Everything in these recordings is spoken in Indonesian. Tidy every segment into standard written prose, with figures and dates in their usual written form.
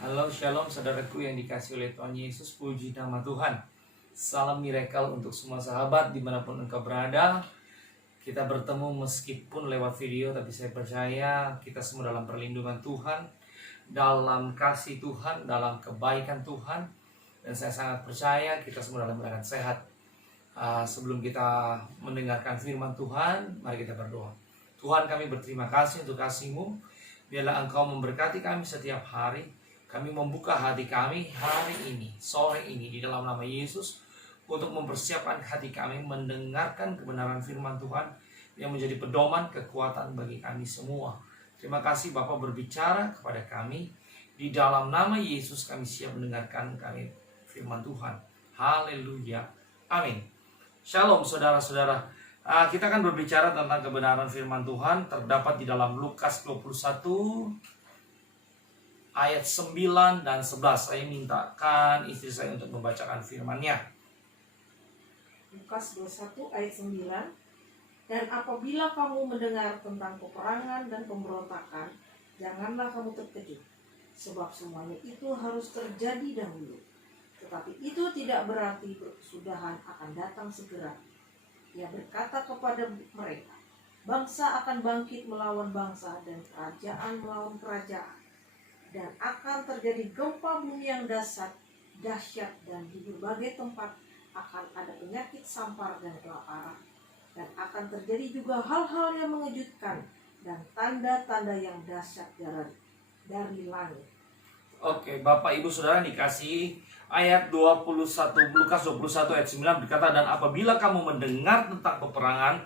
Halo, shalom saudaraku yang dikasih oleh Tuhan Yesus, puji nama Tuhan. Salam miracle untuk semua sahabat dimanapun engkau berada. Kita bertemu meskipun lewat video, tapi saya percaya kita semua dalam perlindungan Tuhan, dalam kasih Tuhan, dalam kebaikan Tuhan. Dan saya sangat percaya kita semua dalam keadaan sehat. Sebelum kita mendengarkan firman Tuhan, mari kita berdoa. Tuhan, kami berterima kasih untuk kasih-Mu. Biarlah Engkau memberkati kami setiap hari. Kami membuka hati kami hari ini, sore ini di dalam nama Yesus untuk mempersiapkan hati kami mendengarkan kebenaran firman Tuhan yang menjadi pedoman kekuatan bagi kami semua. Terima kasih Bapa berbicara kepada kami. Di dalam nama Yesus kami siap mendengarkan kami firman Tuhan. Haleluya. Amin. Shalom saudara-saudara. Kita akan berbicara tentang kebenaran firman Tuhan terdapat di dalam Lukas 21 ayat 9 dan 11. Saya mintakan istri saya untuk membacakan firman-Nya. Lukas 21 ayat 9. Dan apabila kamu mendengar tentang peperangan dan pemberontakan, janganlah kamu terkejut, sebab semuanya itu harus terjadi dahulu. Tetapi itu tidak berarti kesudahan akan datang segera. Ia berkata kepada mereka, bangsa akan bangkit melawan bangsa dan kerajaan melawan kerajaan. Dan akan terjadi gempa bumi yang dahsyat, dan di berbagai tempat akan ada penyakit sampar dan kelaparan. Dan akan terjadi juga hal-hal yang mengejutkan dan tanda-tanda yang dahsyat dari langit. Oke, Bapak Ibu Saudara dikasih ayat 21, Lukas 21 ayat 9 berkata, dan apabila kamu mendengar tentang peperangan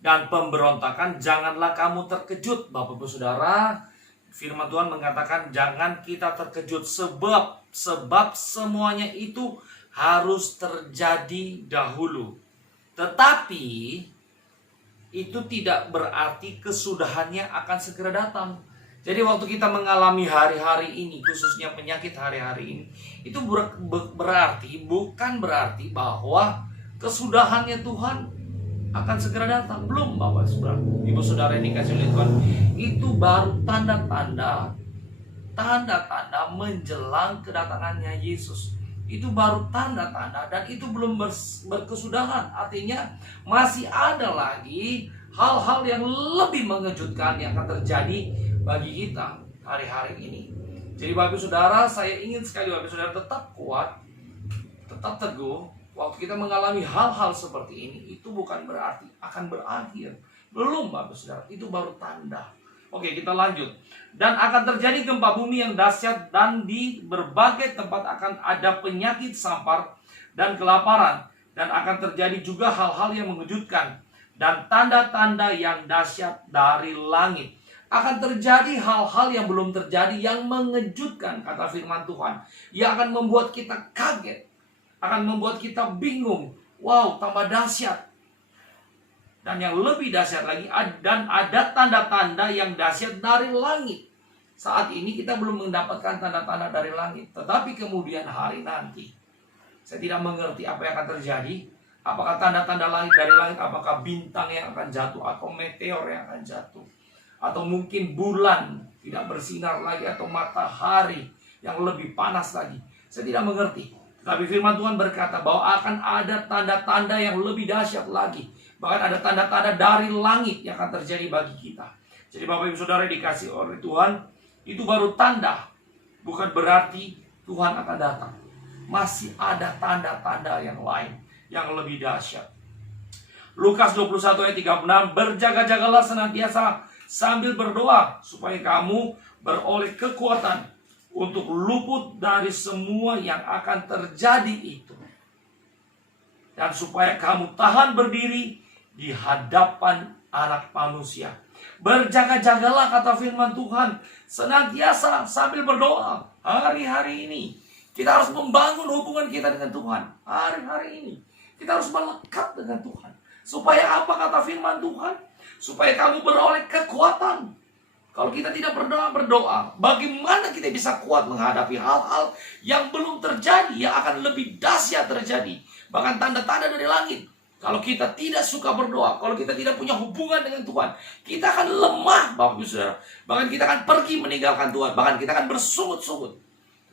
dan pemberontakan, janganlah kamu terkejut. Bapak Ibu Saudara, firman Tuhan mengatakan jangan kita terkejut sebab semuanya itu harus terjadi dahulu. Tetapi itu tidak berarti kesudahannya akan segera datang. Jadi waktu kita mengalami hari-hari ini, khususnya penyakit hari-hari ini, itu bukan berarti bahwa kesudahannya Tuhan akan segera datang. Belum, Bapak Saudara. Ibu Saudara yang dikasih oleh Tuhan, itu baru tanda-tanda menjelang kedatangannya Yesus. Itu baru tanda-tanda dan itu belum berkesudahan. Artinya masih ada lagi hal-hal yang lebih mengejutkan yang akan terjadi bagi kita hari-hari ini. Jadi Bapak Saudara, saya ingin sekali Bapak Saudara tetap kuat, tetap teguh. Waktu kita mengalami hal-hal seperti ini, itu bukan berarti akan berakhir. Belum Bapak Saudara, itu baru tanda. Oke, kita lanjut. Dan akan terjadi gempa bumi yang dahsyat dan di berbagai tempat akan ada penyakit sampar dan kelaparan. Dan akan terjadi juga hal-hal yang mengejutkan dan tanda-tanda yang dahsyat dari langit. Akan terjadi hal-hal yang belum terjadi yang mengejutkan, kata firman Tuhan. Yang akan membuat kita kaget, akan membuat kita bingung. Wow, tambah dahsyat. Dan yang lebih dahsyat lagi, dan ada tanda-tanda yang dahsyat dari langit. Saat ini kita belum mendapatkan tanda-tanda dari langit. Tetapi kemudian hari nanti, saya tidak mengerti apa yang akan terjadi. Apakah tanda-tanda langit dari langit, apakah bintang yang akan jatuh, atau meteor yang akan jatuh, atau mungkin bulan tidak bersinar lagi, atau matahari yang lebih panas lagi. Saya tidak mengerti. Tapi firman Tuhan berkata bahwa akan ada tanda-tanda yang lebih dahsyat lagi. Bahkan ada tanda-tanda dari langit yang akan terjadi bagi kita. Jadi Bapak Ibu Saudara dikasih oleh Tuhan, itu baru tanda. Bukan berarti Tuhan akan datang. Masih ada tanda-tanda yang lain yang lebih dahsyat. Lukas 21 ayat 36, berjaga-jagalah senantiasa sambil berdoa supaya kamu beroleh kekuatan untuk luput dari semua yang akan terjadi itu. Dan supaya kamu tahan berdiri di hadapan Anak Manusia. Berjaga-jagalah, kata firman Tuhan, senantiasa sambil berdoa. Hari-hari ini kita harus membangun hubungan kita dengan Tuhan. Hari-hari ini kita harus melekat dengan Tuhan. Supaya apa, kata firman Tuhan? Supaya kamu beroleh kekuatan. Kalau kita tidak berdoa, bagaimana kita bisa kuat menghadapi hal-hal yang belum terjadi, yang akan lebih dahsyat terjadi. Bahkan tanda-tanda dari langit. Kalau kita tidak suka berdoa, kalau kita tidak punya hubungan dengan Tuhan, kita akan lemah, Bapak Ibu Saudara. Bahkan kita akan pergi meninggalkan Tuhan, bahkan kita akan bersungut-sungut.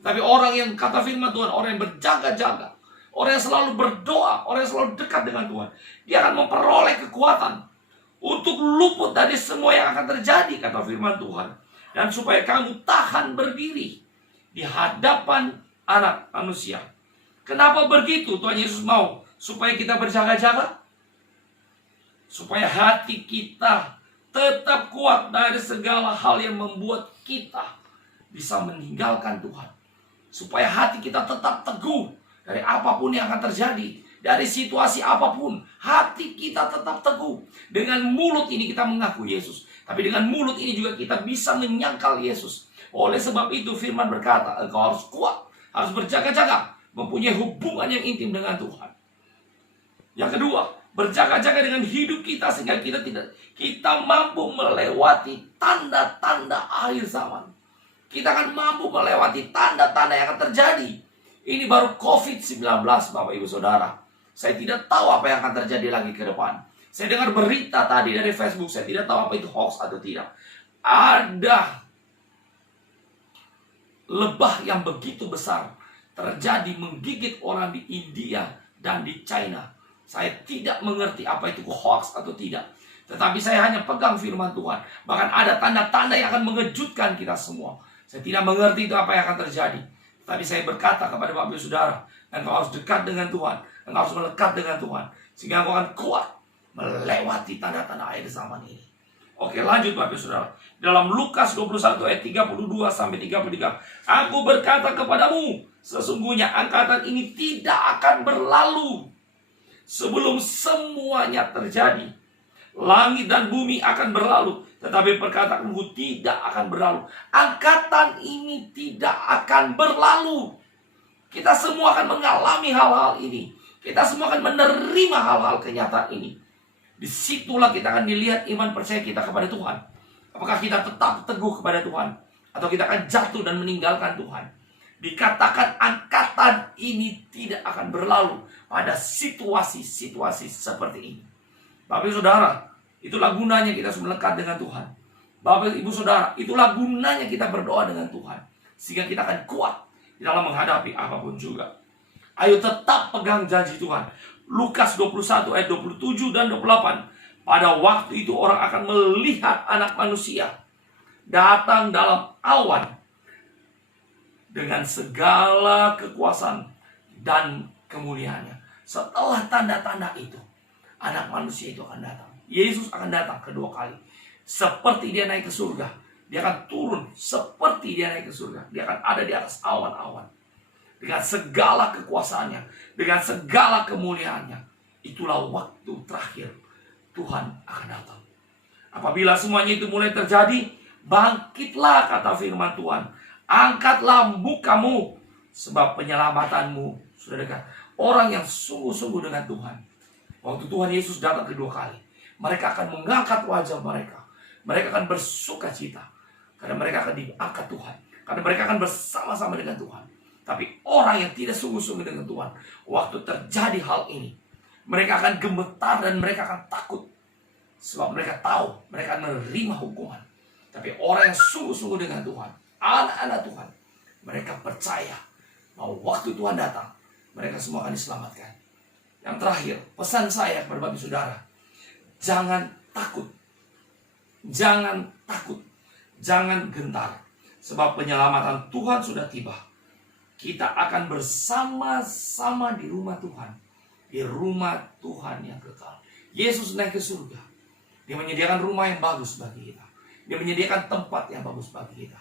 Tapi orang yang kata firman Tuhan, orang yang berjaga-jaga, orang yang selalu berdoa, orang yang selalu dekat dengan Tuhan, dia akan memperoleh kekuatan untuk luput dari semua yang akan terjadi, kata firman Tuhan. Dan supaya kamu tahan berdiri di hadapan anak manusia. Kenapa begitu? Tuhan Yesus mau supaya kita berjaga-jaga, supaya hati kita tetap kuat dari segala hal yang membuat kita bisa meninggalkan Tuhan. Supaya hati kita tetap teguh dari apapun yang akan terjadi, dari situasi apapun, hati kita tetap teguh. Dengan mulut ini kita mengaku Yesus, tapi dengan mulut ini juga kita bisa menyangkal Yesus. Oleh sebab itu firman berkata, engkau harus kuat, harus berjaga-jaga, mempunyai hubungan yang intim dengan Tuhan. Yang kedua, berjaga-jaga dengan hidup kita sehingga kita mampu melewati tanda-tanda akhir zaman. Kita akan mampu melewati tanda-tanda yang akan terjadi. Ini baru COVID-19, Bapak Ibu Saudara. Saya tidak tahu apa yang akan terjadi lagi ke depan. Saya dengar berita tadi dari Facebook, saya tidak tahu apa itu hoax atau tidak. Ada lebah yang begitu besar terjadi menggigit orang di India dan di China. Saya tidak mengerti apa itu hoax atau tidak. Tetapi saya hanya pegang firman Tuhan. Bahkan ada tanda-tanda yang akan mengejutkan kita semua. Saya tidak mengerti itu apa yang akan terjadi. Tapi saya berkata kepada Bapak Ibu Saudara, engkau harus dekat dengan Tuhan. Engkau harus melekat dengan Tuhan. Sehingga engkau akan kuat melewati tanda-tanda akhir zaman ini. Oke, lanjut Bapak Ibu Saudara. Dalam Lukas 21 ayat 32 sampai 33. Aku berkata kepadamu, sesungguhnya angkatan ini tidak akan berlalu sebelum semuanya terjadi. Langit dan bumi akan berlalu, tetapi perkataanku tidak akan berlalu. Angkatan ini tidak akan berlalu. Kita semua akan mengalami hal-hal ini. Kita semua akan menerima hal-hal kenyataan ini. Disitulah kita akan dilihat iman percaya kita kepada Tuhan. Apakah kita tetap teguh kepada Tuhan, atau kita akan jatuh dan meninggalkan Tuhan. Dikatakan angkatan ini tidak akan berlalu pada situasi-situasi seperti ini. Bapak Ibu Saudara, itulah gunanya kita harus melekat dengan Tuhan. Bapak Ibu Saudara, itulah gunanya kita berdoa dengan Tuhan. Sehingga kita akan kuat di dalam menghadapi apapun juga. Ayo tetap pegang janji Tuhan. Lukas 21 ayat 27 dan 28. Pada waktu itu orang akan melihat Anak Manusia datang dalam awan dengan segala kekuasaan dan kemuliaannya. Setelah tanda-tanda itu, Anak Manusia itu akan datang. Yesus akan datang kedua kali. Seperti dia naik ke surga, dia akan turun seperti dia naik ke surga. Dia akan ada di atas awan-awan dengan segala kekuasaannya, dengan segala kemuliaannya. Itulah waktu terakhir Tuhan akan datang. Apabila semuanya itu mulai terjadi, bangkitlah, kata firman Tuhan. Angkatlah mukamu, sebab penyelamatanmu sudah dekat. Orang yang sungguh-sungguh dengan Tuhan, waktu Tuhan Yesus datang kedua kali, mereka akan mengangkat wajah mereka. Mereka akan bersuka cita, karena mereka akan diangkat Tuhan. Karena mereka akan bersama-sama dengan Tuhan. Tapi orang yang tidak sungguh-sungguh dengan Tuhan, waktu terjadi hal ini, mereka akan gemetar dan mereka akan takut. Sebab mereka tahu mereka akan menerima hukuman. Tapi orang yang sungguh-sungguh dengan Tuhan, anak-anak Tuhan, mereka percaya bahwa waktu Tuhan datang, mereka semua akan diselamatkan. Yang terakhir, pesan saya kepada Bapak Saudara, jangan takut. Jangan takut. Jangan gentar. Sebab penyelamatan Tuhan sudah tiba. Kita akan bersama-sama di rumah Tuhan. Di rumah Tuhan yang kekal. Yesus naik ke surga. Dia menyediakan rumah yang bagus bagi kita. Dia menyediakan tempat yang bagus bagi kita.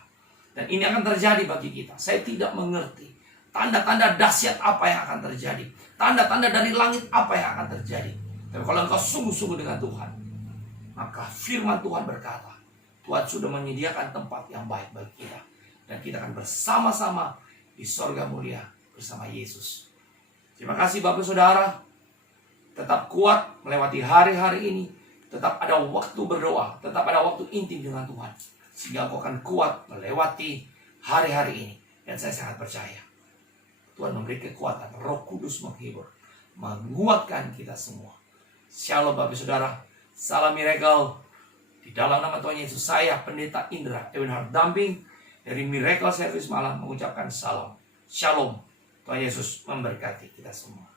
Dan ini akan terjadi bagi kita. Saya tidak mengerti tanda-tanda dahsyat apa yang akan terjadi. Tanda-tanda dari langit apa yang akan terjadi. Tapi kalau engkau sungguh-sungguh dengan Tuhan, maka firman Tuhan berkata, Tuhan sudah menyediakan tempat yang baik bagi kita. Dan kita akan bersama-sama di sorga mulia bersama Yesus. Terima kasih Bapak Saudara. Tetap kuat melewati hari-hari ini. Tetap ada waktu berdoa. Tetap ada waktu intim dengan Tuhan. Sehingga engkau akan kuat melewati hari-hari ini. Dan saya sangat percaya Tuhan memberi kekuatan. Roh Kudus menghibur, menguatkan kita semua. Shalom Bapak Saudara. Salam miracle. Di dalam nama Tuhan Yesus, saya Pendeta Indra Ewenhard Damping dari Miracle Service Malang mengucapkan salam. Shalom. Tuhan Yesus memberkati kita semua.